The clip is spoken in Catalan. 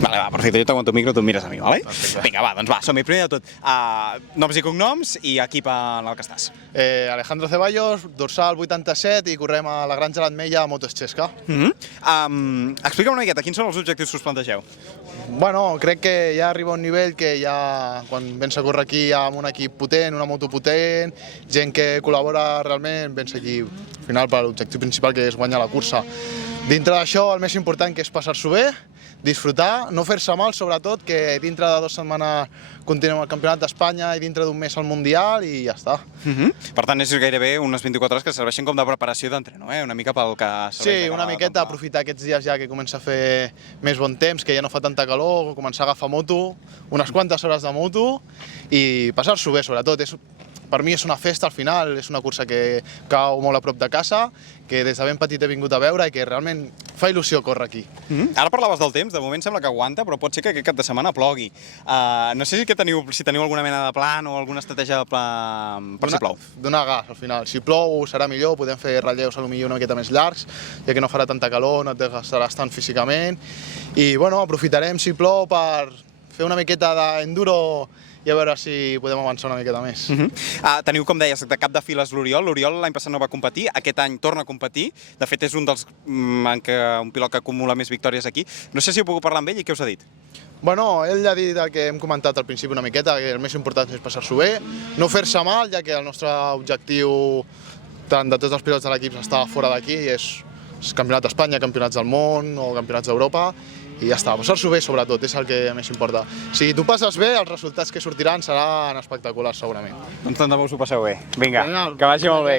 Vale, va, perfecte, jo t'aguanto el micro, tu em mires a mi, vale? Perfecte. Vinga, va, doncs va, som-hi. Primer de tot, noms i cognoms i equip en el que estàs. Alejandro Ceballos, dorsal 87 i correm a la Granja l'Atmella a Motos Xesca. Explica'm una miqueta, quins són els objectius que us plantegeu? Bueno, crec que ja arriba un nivell que ja, quan vens a córrer aquí amb un equip potent, una moto potent, gent que col·labora realment, vens aquí al final per l'objectiu principal que és guanyar la cursa. Dintre d'això, el més important que és passar-s'ho bé, disfrutar, no fer-se mal, sobretot, que dintre de 2 setmanes continuem el Campionat d'Espanya i dintre d'un mes el Mundial i ja està. Per tant, és gairebé unes 24 hores que serveixen com de preparació d'entreno, una mica pel que serveix. Sí, una miqueta, aprofitar aquests dies ja que comença a fer més bon temps, que ja no fa tanta calor, començar a agafar moto, unes quantes hores de moto i passar-s'ho bé, sobretot. Per mi és una festa al final, és una cursa que cau molt a prop de casa, que des de ben petit he vingut a veure i que realment fa il·lusió córrer aquí. Ara parlaves del temps, de moment sembla que aguanta, però pot ser que aquest cap de setmana plogui. No sé si teniu alguna mena de plan o alguna estratègia per si plou. Donar gas al final. Si plou serà millor, podem fer relleus potser una miqueta més llargs, ja que no farà tanta calor, no et desgastaràs tant físicament. I bueno, aprofitarem si plou per fer una miqueta d'enduro i a veure si podem avançar una miqueta més. Teniu, com deies, de cap de files l'Oriol. L'Oriol l'any passat no va competir, aquest any torna a competir. De fet, és un pilot que acumula més victòries aquí. No sé si heu pogut parlar amb ell i què us ha dit? Bueno, ell ha dit el que hem comentat al principi una miqueta, que el més important és passar-s'ho bé, no fer-se mal, ja que el nostre objectiu tant de tots els pilots de l'equip està fora d'aquí, és Campionat d'Espanya, Campionats del món o Campionats d'Europa, i ja està, passar-s'ho bé sobretot, és el que més importa. Si tu passes bé, els resultats que sortiran seran espectaculars segurament. Doncs tant de bo us ho passeu bé. Vinga, Genial. que vagi molt bé.